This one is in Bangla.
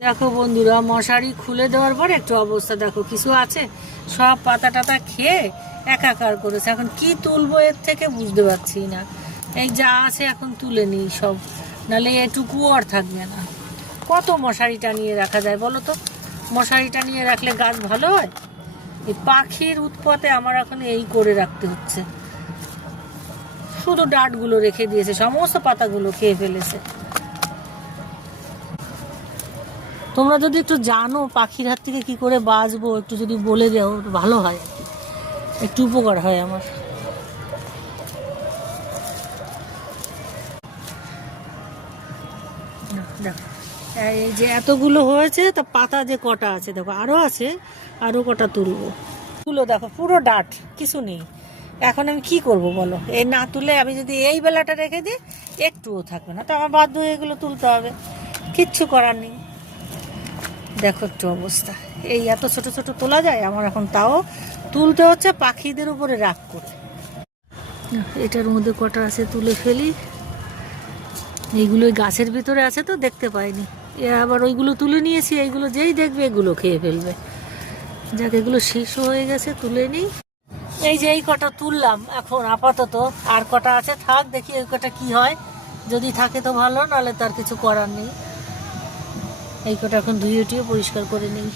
দেখো বন্ধুরা, মশারি খুলে দেওয়ার পর একটু অবস্থা দেখো, কিছু আছে সব পাতা টাতা খেয়ে একাকার করেছে। এখন কি তুলবো এর থেকে বুঝতে পারছি না। এই যা আছে এখন তুলে নিই সব, নাহলে এটুকু আর থাকবে না। কত মশারি টানিয়ে রাখা যায় বলো তো? মশারি টানিয়ে রাখলে গাছ ভালো হয়? এই পাখির উৎপাতে আমার এখন এই করে রাখতে হচ্ছে। শুধু ডাঁটগুলো রেখে দিয়েছে, সমস্ত পাতাগুলো খেয়ে ফেলেছে। তোমরা যদি একটু জানো পাখির হাত থেকে কি করে বাঁচবো, একটু যদি বলে দাও ভালো হয়, একটু উপকার হয় আমার। দেখো এই যে এতগুলো হয়েছে, তা পাতা যে কটা আছে দেখো, আরো আছে, আরো কটা তুলবো। তুলো দেখো, পুরো ডাঁট, কিছু নেই। এখন আমি কি করব বলো? এই না তুলে আমি যদি এই বেলাটা রেখে দিই, একটুও থাকবে না, তো আমার বাধ্য হয়ে এগুলো তুলতে হবে, কিচ্ছু করার নেই। দেখো একটু অবস্থা, এই এত ছোট ছোট তোলা যায় আমার এখন, তাও তুলতে হচ্ছে পাখিদের উপরে রাগ করে। এটার মধ্যে কটা আছে তুলে ফেলি। এইগুলো গাছের ভিতরে আছে তো দেখতে পাইনি, আবার ওইগুলো তুলে নিয়েছি, এইগুলো যেই দেখবে এগুলো খেয়ে ফেলবে। যাক, এগুলো শেষ হয়ে গেছে, তুলে নিই। এই যে এই কটা তুললাম এখন আপাতত, আর কটা আছে থাক, দেখি ওই কটা কি হয়। যদি থাকে তো ভালো, নাহলে তার কিছু করার নেই। এই কটা এখন ধুয়ে টুয়ে পরিষ্কার করে নিই।